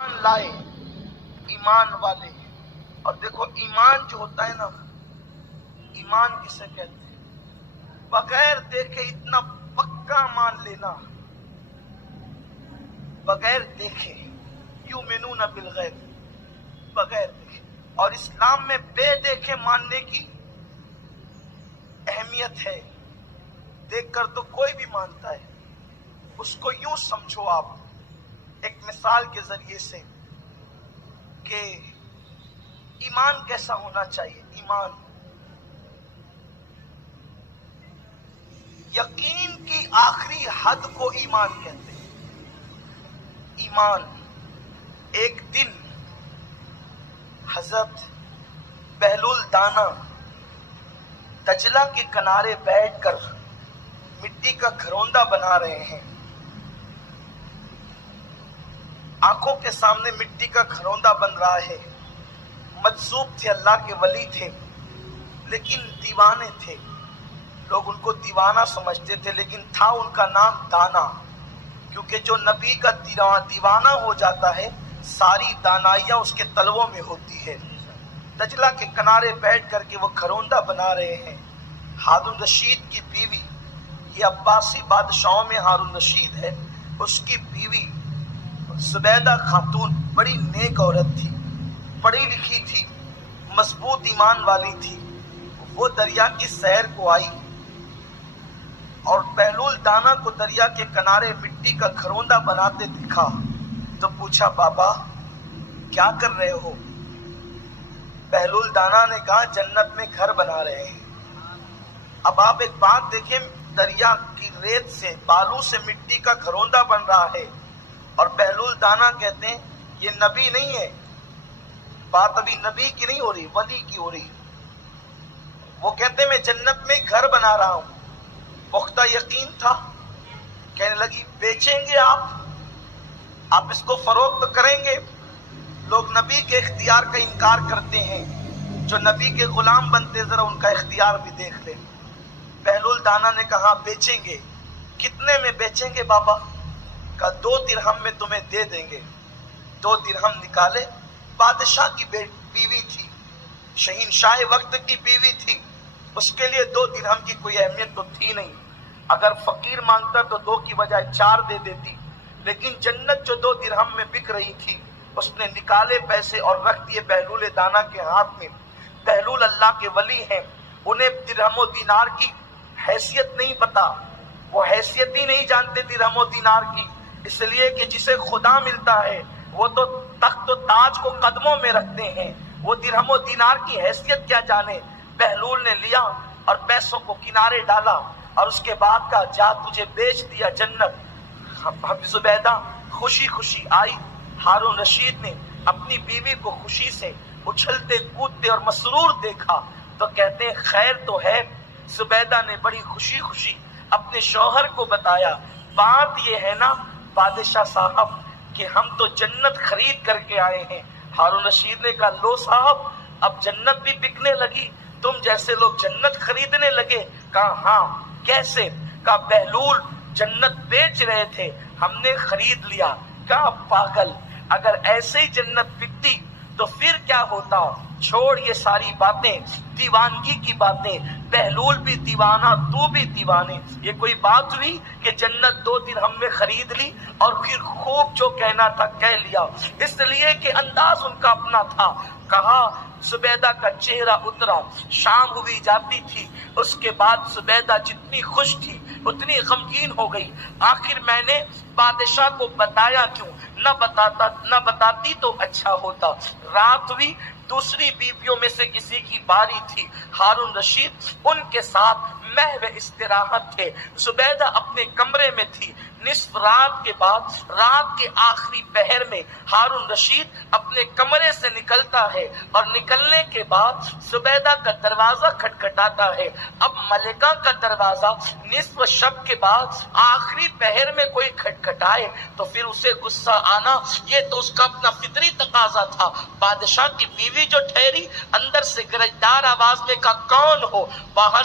ایمان لائے ایمان والے. اور دیکھو ایمان جو ہوتا ہے نا، ایمان کسے کہتے ہیں؟ بغیر دیکھے اتنا پکا مان لینا، بغیر دیکھے. یؤمنون بالغیب، بغیر دیکھے. اور اسلام میں بے دیکھے ماننے کی اہمیت ہے. دیکھ کر تو کوئی بھی مانتا ہے. اس کو یوں سمجھو آپ ایک مثال کے ذریعے سے کہ ایمان کیسا ہونا چاہیے. ایمان یقین کی آخری حد کو ایمان کہتے ہیں. ایمان. ایک دن حضرت بہلول دانا دجلہ کے کنارے بیٹھ کر مٹی کا گھروندہ بنا رہے ہیں. آنکھوں کے سامنے مٹی کا گھروندہ بن رہا ہے. مجذوب تھے، اللہ کے ولی تھے، لیکن دیوانے تھے. لوگ ان کو دیوانہ سمجھتے تھے، لیکن تھا ان کا نام دانا. کیونکہ جو نبی کا دیوانہ ہو جاتا ہے ساری دانائیاں اس کے تلووں میں ہوتی ہے. دجلہ کے کنارے بیٹھ کر کے وہ گھروندہ بنا رہے ہیں. ہارون رشید کی بیوی، یہ عباسی بادشاہوں میں ہارون رشید ہے، اس کی بیوی زبیدہ خاتون بڑی نیک عورت تھی، پڑھی لکھی تھی، مضبوط ایمان والی تھی. وہ دریا کی سیر کو آئی اور بہلول دانا کو دریا کے کنارے مٹی کا گھروندہ بناتے دکھا تو پوچھا، بابا کیا کر رہے ہو؟ بہلول دانا نے کہا، جنت میں گھر بنا رہے ہیں. اب آپ ایک بات دیکھیں، دریا کی ریت سے، بالو سے مٹی کا گھروندہ بن رہا ہے اور بہلول دانا کہتے ہیں یہ نبی نہیں ہے. بات ابھی نبی کی نہیں ہو رہی، ولی کی ہو رہی. وہ کہتے ہیں میں جنت میں گھر بنا رہا ہوں. پختہ یقین تھا. کہنے لگی، بیچیں گے آپ اس کو فروخت کریں گے؟ لوگ نبی کے اختیار کا انکار کرتے ہیں. جو نبی کے غلام بنتے ذرا ان کا اختیار بھی دیکھ لیں. بہلول دانا نے کہا بیچیں گے. کتنے میں بیچیں گے بابا؟ کہا 2 درہم میں تمہیں دے دیں گے. 2 درہم نکالے. بادشاہ کی بیوی تھی، شہنشاہ وقت کی بیوی تھی. اس کے لیے 2 درہم کی کوئی اہمیت تو تھی نہیں. اگر فقیر مانگتا تو 2 کی بجائے 4 دے دیتی. لیکن جنت جو 2 درہم میں بک رہی تھی، اس نے نکالے پیسے اور رکھ دیے بہلول دانا کے ہاتھ میں. بہلول اللہ کے ولی ہیں، انہیں درہم و دینار کی حیثیت نہیں پتا. وہ حیثیت ہی نہیں جانتے درہم و دینار کی، اس لیے کہ جسے خدا ملتا ہے وہ تو تخت و تاج کو قدموں میں رکھتے ہیں. وہ درہم و دینار کی حیثیت کیا جانے. بہلول نے لیا اور پیسوں کو کنارے ڈالا اور اس کے بعد کہا، جا تجھے بیچ دیا جنت. زبیدہ خوشی خوشی آئی. ہارون رشید نے اپنی بیوی کو خوشی سے اچھلتے کودتے اور مسرور دیکھا تو کہتے ہیں خیر تو ہے. زبیدہ نے بڑی خوشی خوشی اپنے شوہر کو بتایا، بات یہ ہے نا بادشاہ صاحب کہ ہم تو جنت خرید کر کے آئے ہیں. ہارون رشید نے کہا، لو صاحب اب جنت بھی بکنے لگی، تم جیسے لوگ جنت خریدنے لگے. کہا ہاں. کیسے؟ کہا بہلول جنت بیچ رہے تھے، ہم نے خرید لیا. کہا پاگل، اگر ایسے ہی جنت بکتی تو پھر کیا ہوتا؟ چھوڑ یہ ساری باتیں، دیوانگی کی باتیں. بہلول بھی دیوانہ، تو بھی دیوانے. یہ کوئی بات ہوئی کہ جنت 2 درہم میں خرید لی اور پھر خوب جو کہنا تھا کہہ لیا؟ اس لیے کہ انداز ان کا اپنا تھا. کہا زبیدہ کا چہرہ اترا. شام ہوئی جاتی تھی. اس کے بعد زبیدہ جتنی خوش تھی اتنی غمگین ہو گئی. آخر میں نے بادشاہ کو بتایا کیوں؟ نہ بتاتی تو اچھا ہوتا. رات ہوئی. دوسری بیویوں میں سے کسی کی باری تھی. ہارون رشید ان کے ساتھ محو استراحت تھے. زبیدہ اپنے کمرے میں تھی. نصف رات کے بعد رات کے آخری پہر میں ہارون رشید اپنے کمرے سے نکلتا ہے اور نکلنے کے بعد زبیدہ کا دروازہ کھٹکھٹاتا ہے. اب ملکہ کا دروازہ نصف شب کے بعد آخری پہر میں کوئی کھٹکھٹائے تو پھر اسے غصہ آنا یہ تو اس کا اپنا فطری تقاضا تھا. بادشاہ کی بیوی جو ٹھہری اندر سے گرجدار آواز میں کہا، کون ہو؟ باہر